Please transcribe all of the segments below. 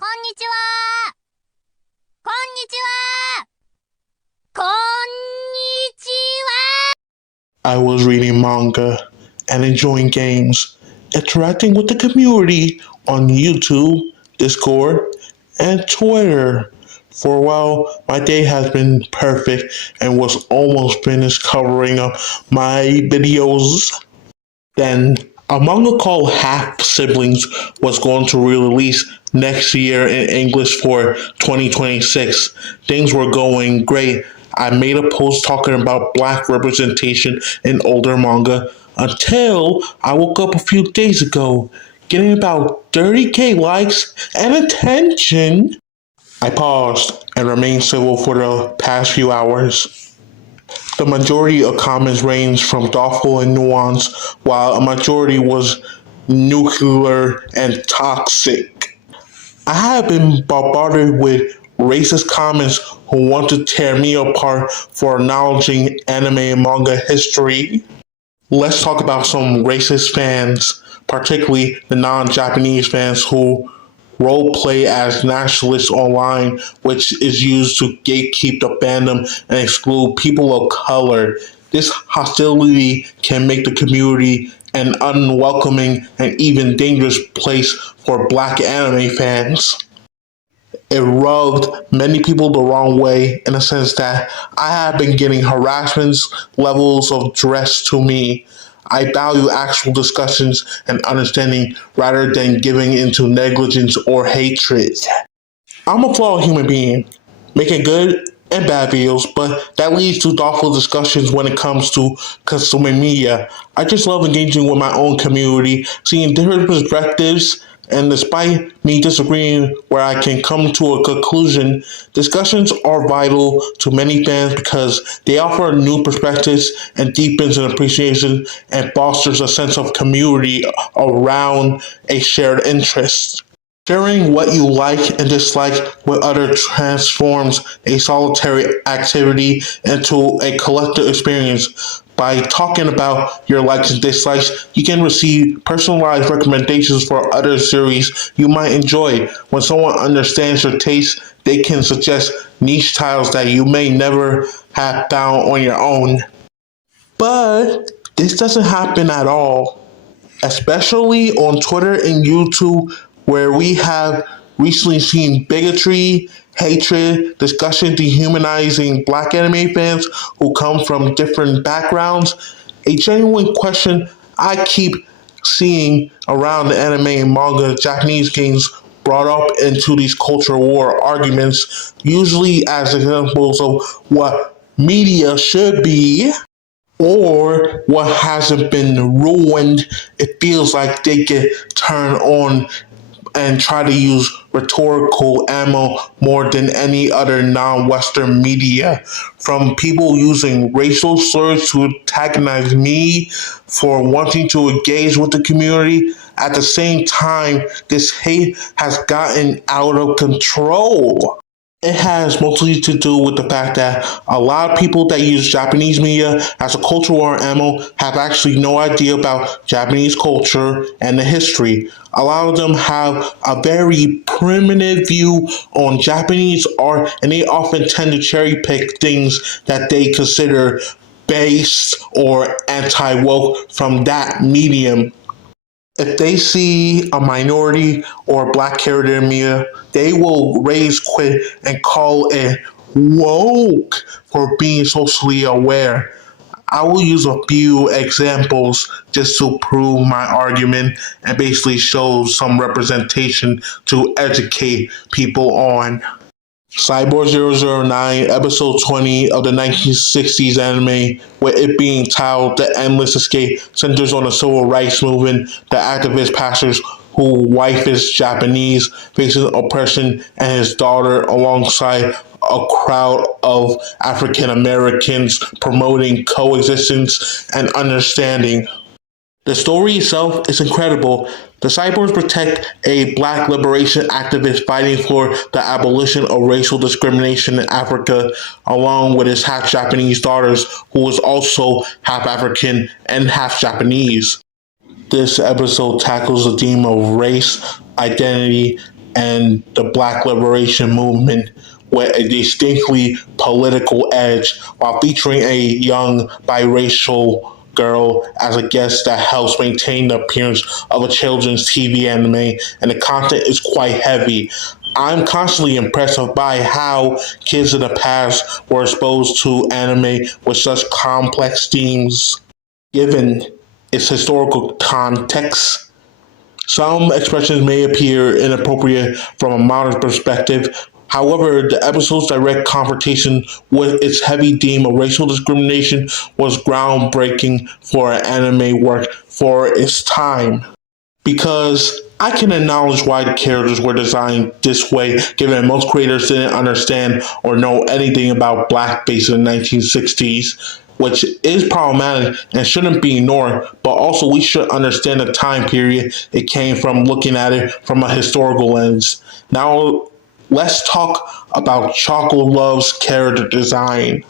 こんにちは。こんにちは。こんにちは。 I was reading manga and enjoying games, interacting with the community on YouTube, Discord, and Twitter. For a while, my day has been perfect and was almost finished covering up my videos. Then, a manga called Half Siblings was going to release next year in English for 2026. Things were going great. I made a post talking about black representation in older manga until I woke up a few days ago, getting about 30k likes and attention. I paused and remained civil for the past few hours. The majority of comments ranged from thoughtful and nuanced, while a majority was nuclear and toxic. I have been bombarded with racist comments who want to tear me apart for acknowledging anime and manga history. Let's talk about some racist fans, particularly the non-Japanese fans who role play as nationalists online, which is used to gatekeep the fandom and exclude people of color. This hostility can make the community an unwelcoming and even dangerous place for black anime fans. It rubbed many people the wrong way in the sense that I have been getting harassment levels of dress to me. I value actual discussions and understanding rather than giving into negligence or hatred. I'm a flawed human being, making good and bad videos, but that leads to thoughtful discussions when it comes to consuming media. I just love engaging with my own community, seeing different perspectives, and despite me disagreeing where I can come to a conclusion, discussions are vital to many fans because they offer new perspectives and deepens an appreciation and fosters a sense of community around a shared interest. Sharing what you like and dislike with others transforms a solitary activity into a collective experience. By talking about your likes and dislikes, you can receive personalized recommendations for other series you might enjoy. When someone understands your taste, they can suggest niche titles that you may never have found on your own. But this doesn't happen at all, especially on Twitter and YouTube, where we have recently seen bigotry, hatred, discussion dehumanizing black anime fans who come from different backgrounds. A genuine question I keep seeing around the anime and manga Japanese games brought up into these culture war arguments, usually as examples of what media should be or what hasn't been ruined. It feels like they get turned on and try to use rhetorical ammo more than any other non-Western media. From people using racial slurs to antagonize me for wanting to engage with the community. At the same time, this hate has gotten out of control. It has mostly to do with the fact that a lot of people that use Japanese media as a cultural war ammo have actually no idea about Japanese culture and the history. A lot of them have a very primitive view on Japanese art, and they often tend to cherry pick things that they consider base or anti-woke from that medium. If they see a minority or black character in media, they will raise quit and call it woke for being socially aware. I will use a few examples just to prove my argument and basically show some representation to educate people on. Cyborg 009, episode 20 of the 1960s anime, with it being titled The Endless Escape, centers on the civil rights movement. The activist pastors whose wife is Japanese faces oppression and his daughter alongside a crowd of African Americans promoting coexistence and understanding. The story itself is incredible. The cyborgs protect a black liberation activist fighting for the abolition of racial discrimination in Africa, along with his half Japanese daughters, who is also half African and half Japanese. This episode tackles the theme of race, identity, and the Black Liberation Movement with a distinctly political edge while featuring a young biracial girl as a guest that helps maintain the appearance of a children's TV anime, and the content is quite heavy. I'm constantly impressed by how kids in the past were exposed to anime with such complex themes. Given its historical context, some expressions may appear inappropriate from a modern perspective. However, the episode's direct confrontation with its heavy theme of racial discrimination was groundbreaking for an anime work for its time. Because I can acknowledge why the characters were designed this way, given most creators didn't understand or know anything about blackface in the 1960s, which is problematic and shouldn't be ignored, but also we should understand the time period it came from, looking at it from a historical lens. Now, let's talk about Choco Love's character design.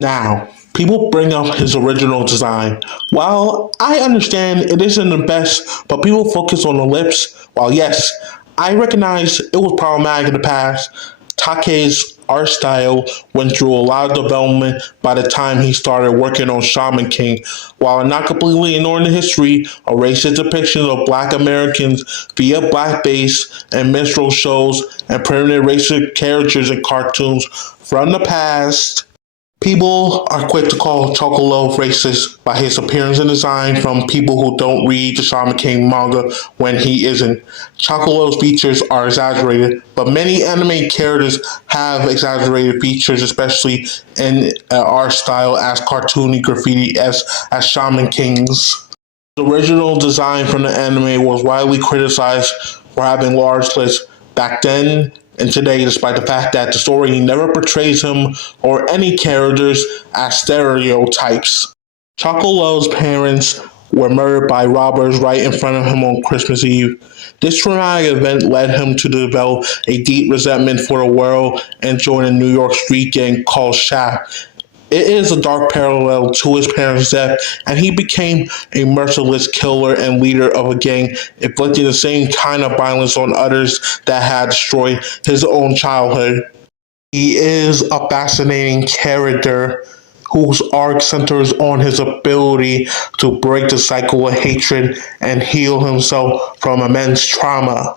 Now, people bring up his original design. While I understand it isn't the best, but people focus on the lips. While yes, I recognize it was problematic in the past, Take's art style went through a lot of development by the time he started working on Shaman King. While not completely ignoring the history of racist depictions of Black Americans via blackface and minstrel shows and permanent racist characters in cartoons from the past, people are quick to call Chocolove racist by his appearance and design from people who don't read the Shaman King manga when he isn't. Chocolove's features are exaggerated, but many anime characters have exaggerated features, especially in an art style as cartoony graffiti as Shaman King's. The original design from the anime was widely criticized for having large lips back then and today, despite the fact that the story never portrays him or any characters as stereotypes. Chocolove's parents were murdered by robbers right in front of him on Christmas Eve. This traumatic event led him to develop a deep resentment for the world and join a New York street gang called Shaft. It is a dark parallel to his parents' death, and he became a merciless killer and leader of a gang, inflicting the same kind of violence on others that had destroyed his own childhood. He is a fascinating character whose arc centers on his ability to break the cycle of hatred and heal himself from immense trauma.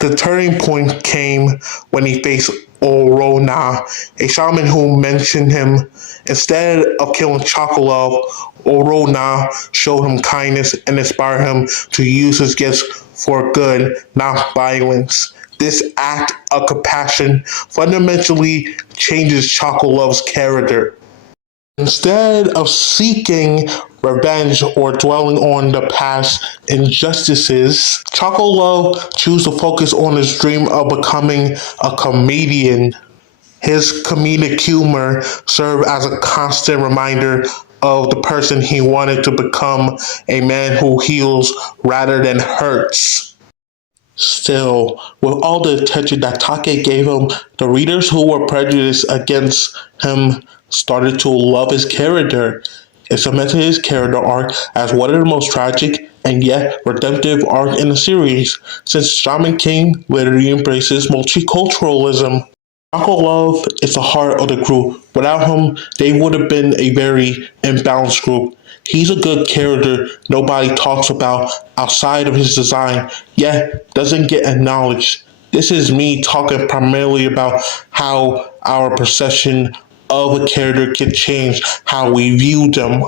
The turning point came when he faced Orona, a shaman who mentioned him. Instead of killing Chocolove, Orona showed him kindness and inspired him to use his gifts for good, not violence. This act of compassion fundamentally changes Chocolove's character. Instead of seeking revenge or dwelling on the past injustices, Chocolove chose to focus on his dream of becoming a comedian. His comedic humor served as a constant reminder of the person he wanted to become, a man who heals rather than hurts. Still, with all the attention that Take gave him, the readers who were prejudiced against him started to love his character. It cemented his character arc as one of the most tragic and yet redemptive arcs in the series, since Shaman King literally embraces multiculturalism. Choco Love is the heart of the group. Without him, they would have been a very imbalanced group. He's a good character nobody talks about outside of his design, yet doesn't get acknowledged. This is me talking primarily about how our perception of a character can change how we view them.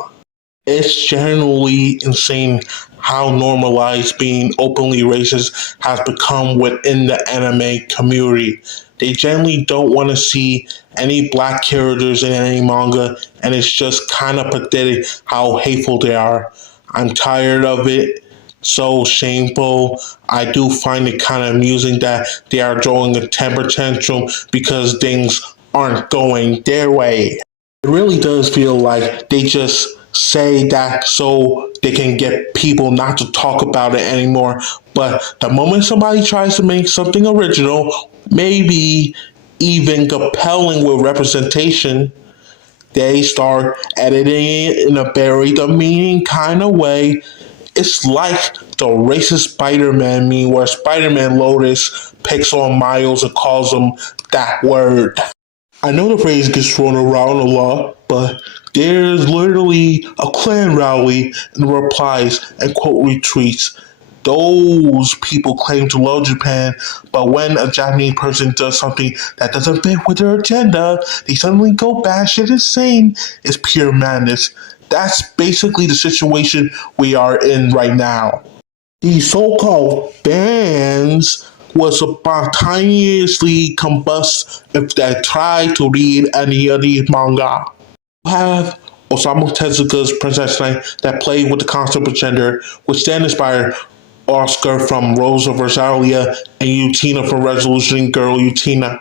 It's generally insane how normalized being openly racist has become within the anime community. They generally don't want to see any black characters in any manga, and it's just kind of pathetic how hateful they are. I'm tired of it. So shameful. I do find it kind of amusing that they are throwing a temper tantrum because things aren't going their way. It really does feel like they just say that so they can get people not to talk about it anymore. But the moment somebody tries to make something original, maybe even compelling with representation, they start editing it in a very demeaning kind of way. It's like the racist Spider-Man meme where Spider-Man Lotus picks on Miles and calls him that word. I know the phrase gets thrown around a lot, but there's literally a clan rally and replies and quote retweets. Those people claim to love Japan, but when a Japanese person does something that doesn't fit with their agenda, they suddenly go batshit insane. It's pure madness. That's basically the situation we are in right now. These so-called fans will spontaneously combust if they try to read any of these manga. You have Osamu Tezuka's Princess Knight that played with the concept of gender, which then inspired Oscar from Rosa Versailles and Utena from Resolution Girl Utena.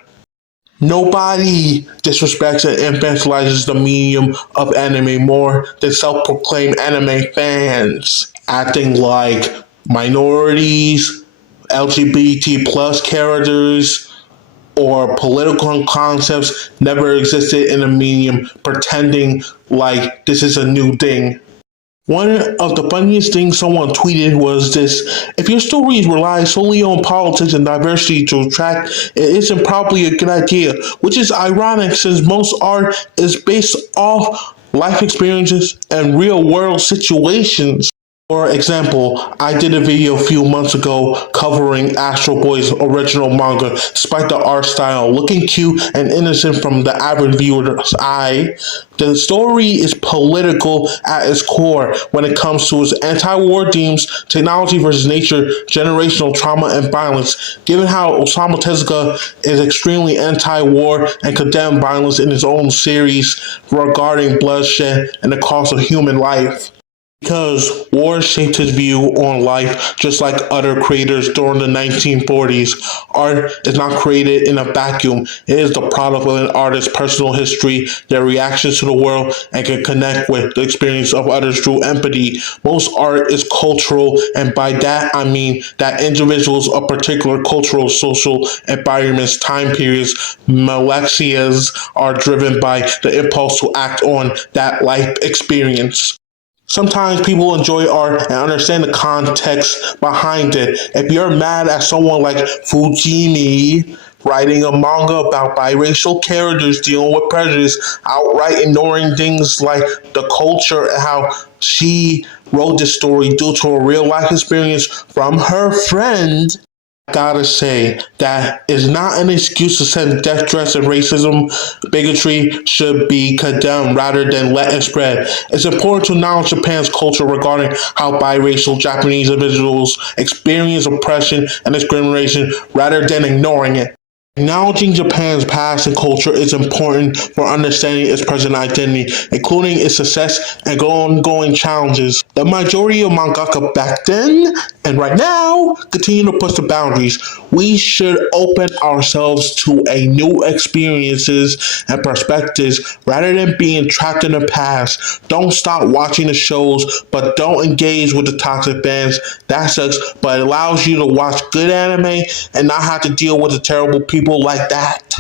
Nobody disrespects and infantilizes the medium of anime more than self-proclaimed anime fans, acting like minorities, LGBT plus characters, or political concepts never existed in a medium, pretending like this is a new thing. One of the funniest things someone tweeted was this: if your stories rely solely on politics and diversity to attract, it isn't probably a good idea, which is ironic since most art is based off life experiences and real world situations. For example, I did a video a few months ago covering Astro Boy's original manga. Despite the art style looking cute and innocent from the average viewer's eye, the story is political at its core when it comes to its anti-war themes, technology versus nature, generational trauma, and violence. Given how Osamu Tezuka is extremely anti-war and condemned violence in his own series regarding bloodshed and the cost of human life. Because war shaped his view on life just like other creators during the 1940s. Art is not created in a vacuum. It is the product of an artist's personal history, their reactions to the world, and can connect with the experience of others through empathy. Most art is cultural, and by that I mean that individuals of particular cultural, social environments, time periods, millennia are driven by the impulse to act on that life experience. Sometimes people enjoy art and understand the context behind it. If you're mad at someone like Fujimi writing a manga about biracial characters dealing with prejudice, outright ignoring things like the culture and how she wrote this story due to a real life experience from her friend, gotta say, that is not an excuse to send death threats, and racism, bigotry should be condemned rather than let it spread. It's important to acknowledge Japan's culture regarding how biracial Japanese individuals experience oppression and discrimination rather than ignoring it. Acknowledging Japan's past and culture is important for understanding its present identity, including its success and ongoing challenges. The majority of mangaka back then and right now continue to push the boundaries. We should open ourselves to a new experiences and perspectives rather than being trapped in the past. Don't stop watching the shows, but don't engage with the toxic fans. That sucks, but it allows you to watch good anime and not have to deal with the terrible people like that.